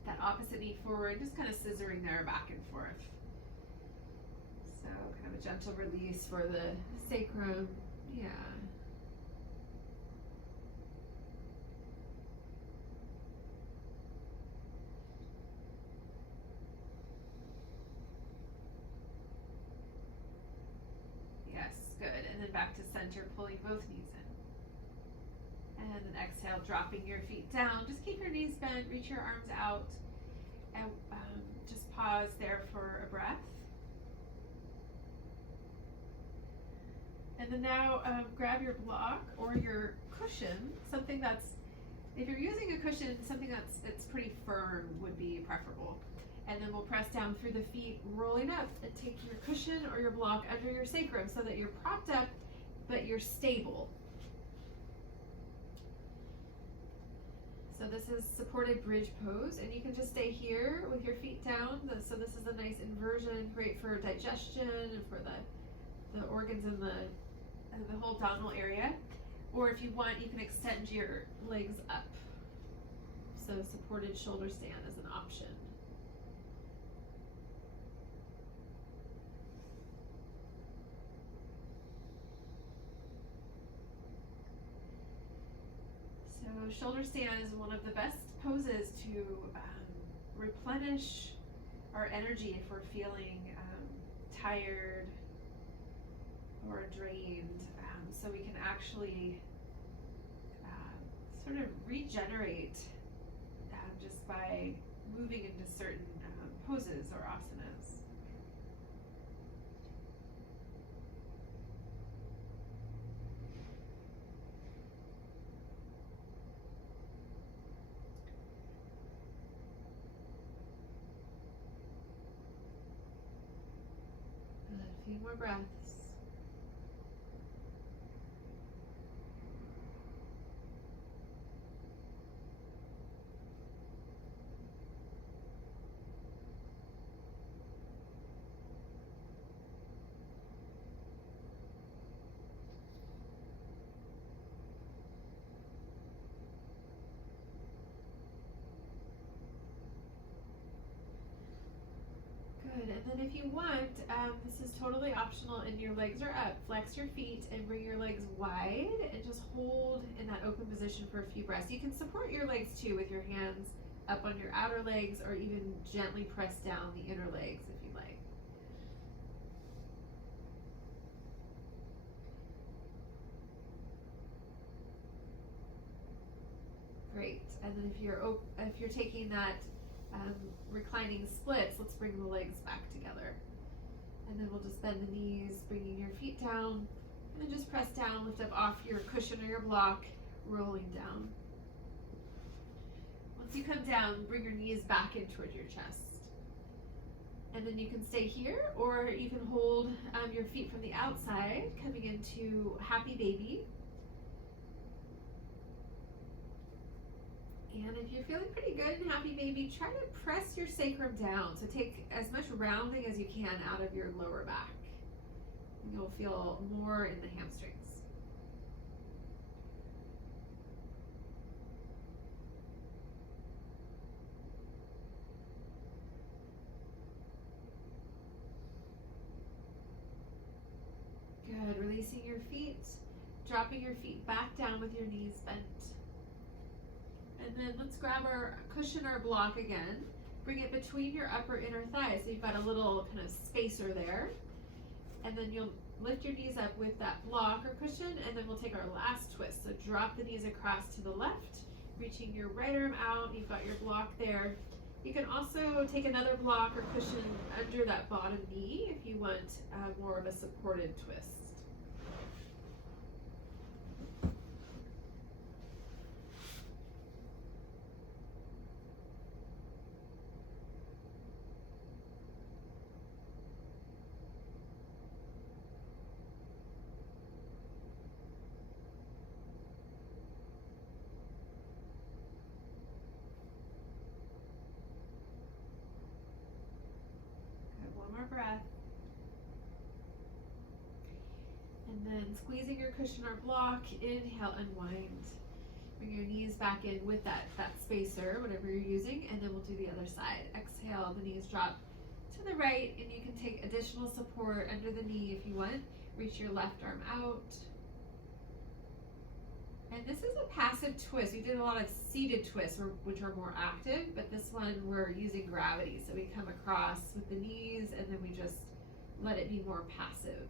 that opposite knee forward, just kind of scissoring there back and forth. So kind of a gentle release for the sacrum. Yeah. Good, and then back to center, pulling both knees in. And then exhale, dropping your feet down. Just keep your knees bent, reach your arms out, and just pause there for a breath. And then now grab your block or your cushion, something that's, if you're using a cushion, something that's pretty firm would be preferable. And then we'll press down through the feet, rolling up, and take your cushion or your block under your sacrum so that you're propped up, but you're stable. So this is supported bridge pose, and you can just stay here with your feet down. So this is a nice inversion, great for digestion and for the organs in the the whole abdominal area. Or if you want, you can extend your legs up. So supported shoulder stand is an option. So shoulder stand is one of the best poses to replenish our energy if we're feeling tired or drained. So we can actually sort of regenerate just by moving into certain poses or asanas. A few more breaths. Good, and then if you want, this is totally optional and your legs are up, flex your feet and bring your legs wide and just hold in that open position for a few breaths. You can support your legs too with your hands up on your outer legs or even gently press down the inner legs if you like. Great, and then if you're taking that reclining splits, let's bring the legs back together. And then we'll just bend the knees, bringing your feet down, and then just press down, lift up off your cushion or your block, rolling down. Once you come down, bring your knees back in towards your chest. And then you can stay here, or you can hold your feet from the outside, coming into happy baby. And if you're feeling pretty good in happy baby, try to press your sacrum down. So take as much rounding as you can out of your lower back. And you'll feel more in the hamstrings. Good, releasing your feet, dropping your feet back down with your knees bent. And then let's grab our cushion or block again. Bring it between your upper inner thighs. So you've got a little kind of spacer there. And then you'll lift your knees up with that block or cushion, and then we'll take our last twist. So drop the knees across to the left, reaching your right arm out. You've got your block there. You can also take another block or cushion under that bottom knee if you want more of a supported twist. Breath. And then squeezing your cushion or block, inhale, unwind. Bring your knees back in with that spacer, whatever you're using, and then we'll do the other side. Exhale, the knees drop to the right, and you can take additional support under the knee if you want. Reach your left arm out. And this is a passive twist. We did a lot of seated twists, which are more active, but this one we're using gravity. So we come across with the knees, and then we just let it be more passive.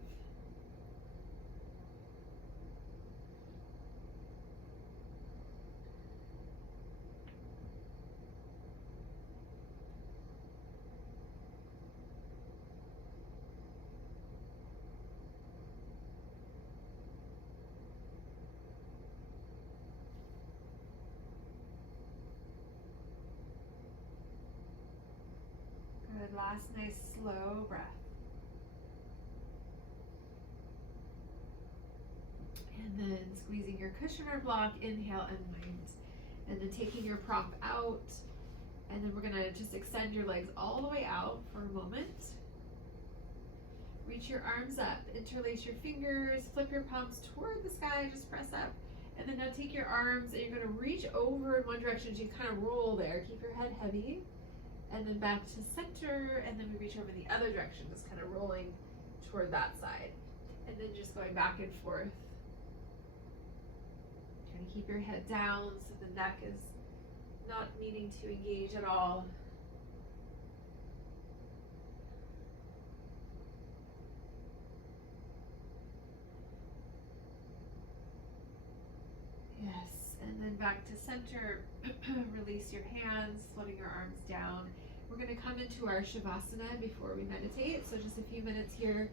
Good, last nice slow breath. And then squeezing your cushion or block, inhale, unwind. And then taking your prop out, and then we're gonna just extend your legs all the way out for a moment. Reach your arms up, interlace your fingers, flip your palms toward the sky, just press up. And then now take your arms and you're gonna reach over in one direction as you kind of roll there. Keep your head heavy. And then back to center, and then we reach over in the other direction, just kind of rolling toward that side. And then just going back and forth. Trying to keep your head down so the neck is not needing to engage at all. Yes, and then back to center. Release your hands, floating your arms down. We're going to come into our Shavasana before we meditate. So just a few minutes here,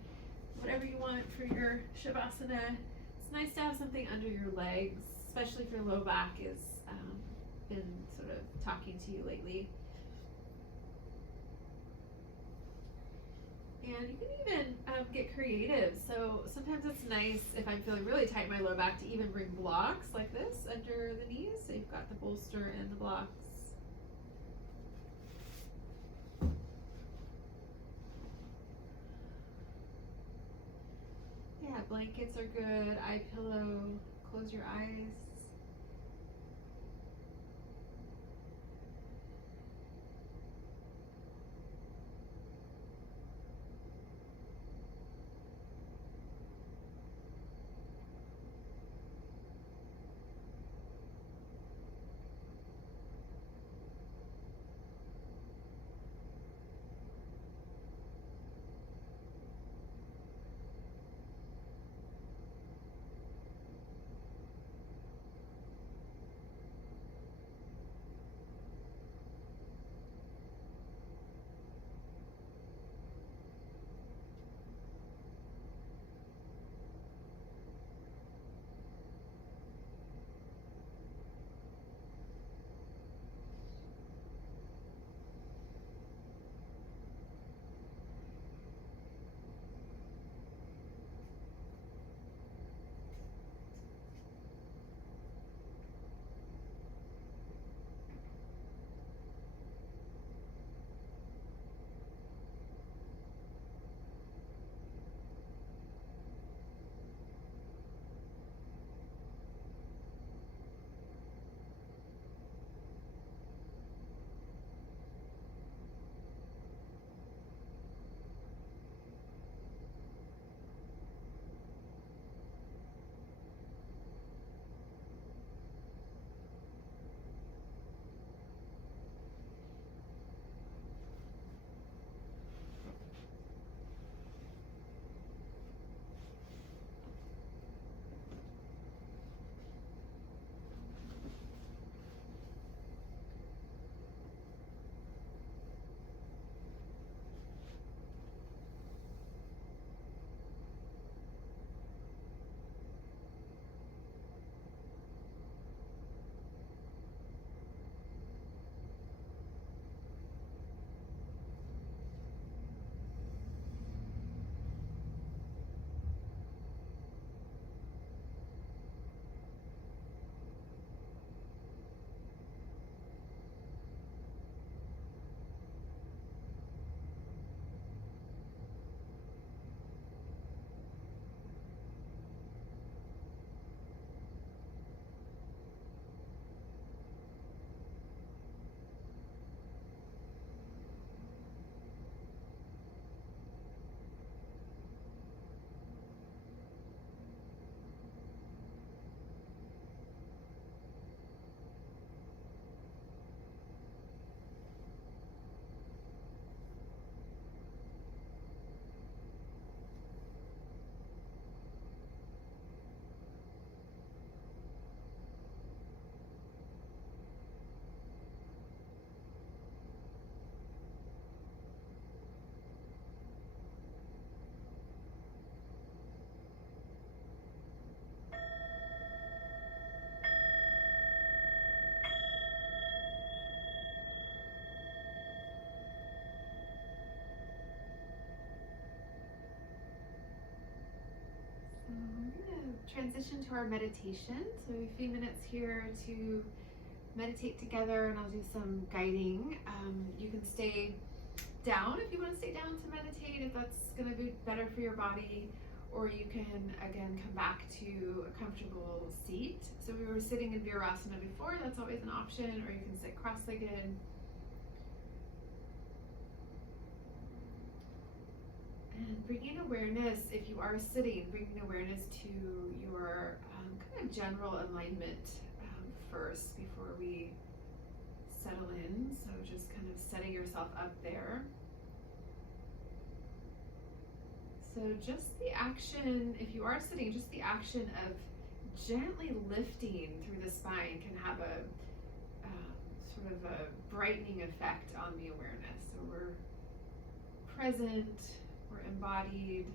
whatever you want for your Shavasana. It's nice to have something under your legs, especially if your low back has been sort of talking to you lately. And you can even get creative. So sometimes it's nice if I'm feeling really tight in my low back to even bring blocks like this under the knees. So you've got the bolster and the blocks. Yeah, blankets are good. Eye pillow. Close your eyes. Transition to our meditation. So we have a few minutes here to meditate together, and I'll do some guiding. You can stay down if you want to stay down to meditate, if that's going to be better for your body, or you can again come back to a comfortable seat. So we were sitting in Virasana before, that's always an option, or you can sit cross-legged. And bringing awareness, if you are sitting, bringing awareness to your kind of general alignment first before we settle in. So just kind of setting yourself up there. So just the action, if you are sitting, just the action of gently lifting through the spine can have a sort of a brightening effect on the awareness. So we're present, we're embodied.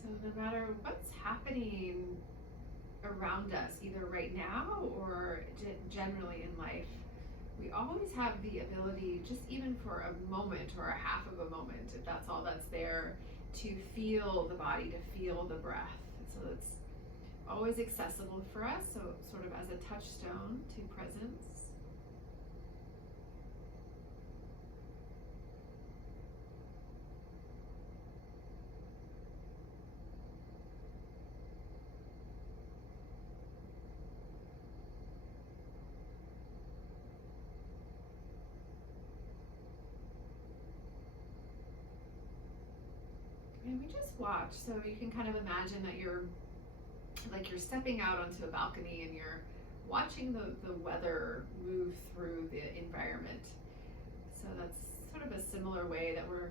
So no matter what's happening around us, either right now or generally in life, we always have the ability, just even for a moment or a half of a moment, if that's all that's there, to feel the body, to feel the breath. So it's always accessible for us, so sort of as a touchstone to presence. And we just watch. So you can kind of imagine that you're stepping out onto a balcony and you're watching the weather move through the environment. So that's sort of a similar way that we're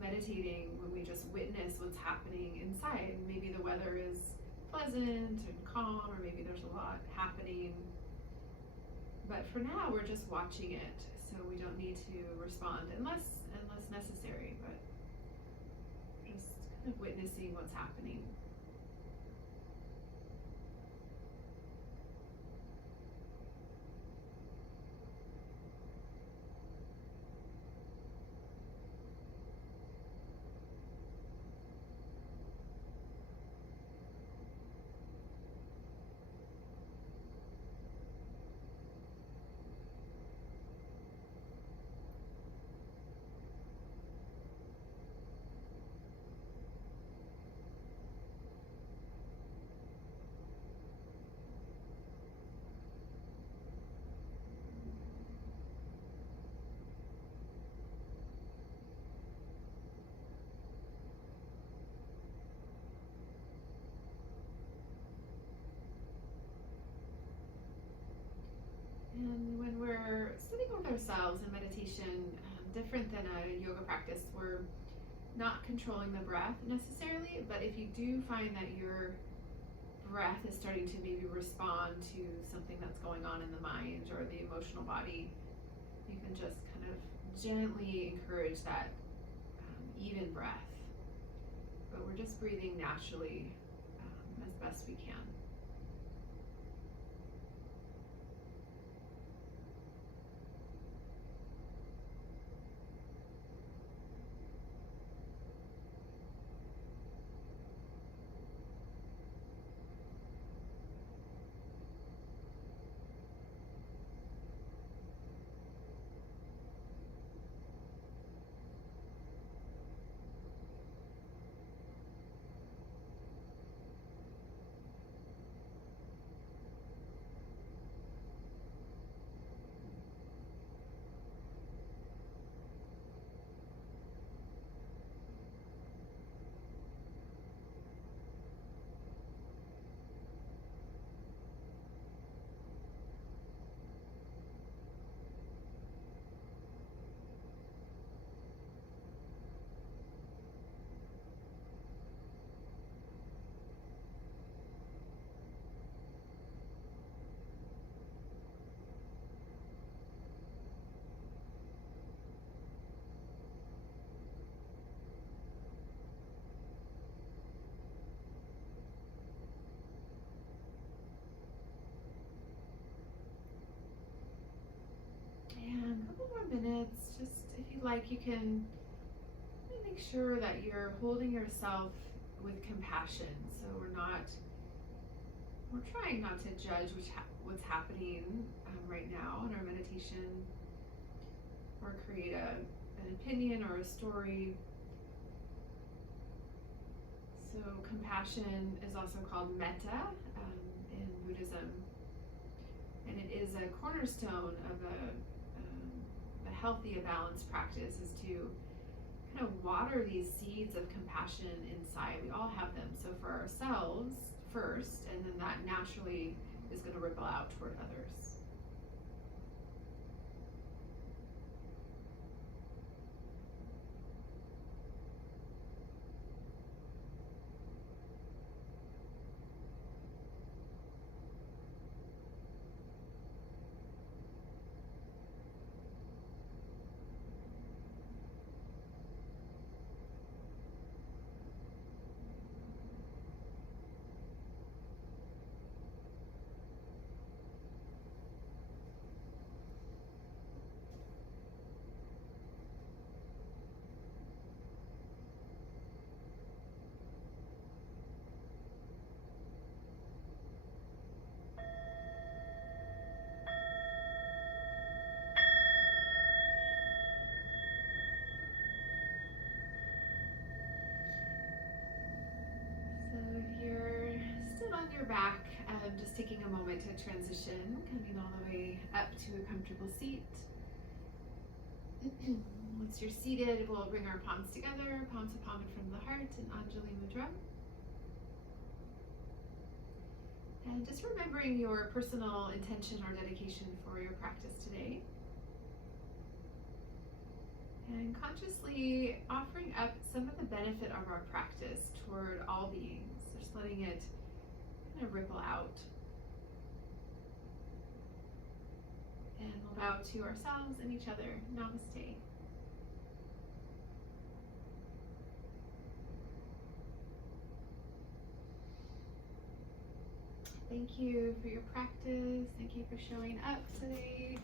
meditating when we just witness what's happening inside. Maybe the weather is pleasant and calm, or maybe there's a lot happening. But for now, we're just watching it, so we don't need to respond unless necessary, but just kind of witnessing what's happening. And when we're sitting with ourselves in meditation, different than a yoga practice, we're not controlling the breath necessarily, but if you do find that your breath is starting to maybe respond to something that's going on in the mind or the emotional body, you can just kind of gently encourage that even breath. But we're just breathing naturally as best we can. And a couple more minutes, just if you like, you can make sure that you're holding yourself with compassion. So we're trying not to judge what's happening right now in our meditation, or create an opinion or a story. So compassion is also called metta in Buddhism, and it is a cornerstone of a healthy, a balanced practice, is to kind of water these seeds of compassion inside. We all have them. So for ourselves first, and then that naturally is going to ripple out toward others. Your back, just taking a moment to transition, coming all the way up to a comfortable seat. Once you're seated, we'll bring our palms together, palm to palm in front of the heart in Anjali Mudra. And just remembering your personal intention or dedication for your practice today. And consciously offering up some of the benefit of our practice toward all beings, just letting it ripple out. And we'll bow to ourselves and each other. Namaste. Thank you for your practice. Thank you for showing up today.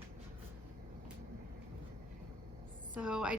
So I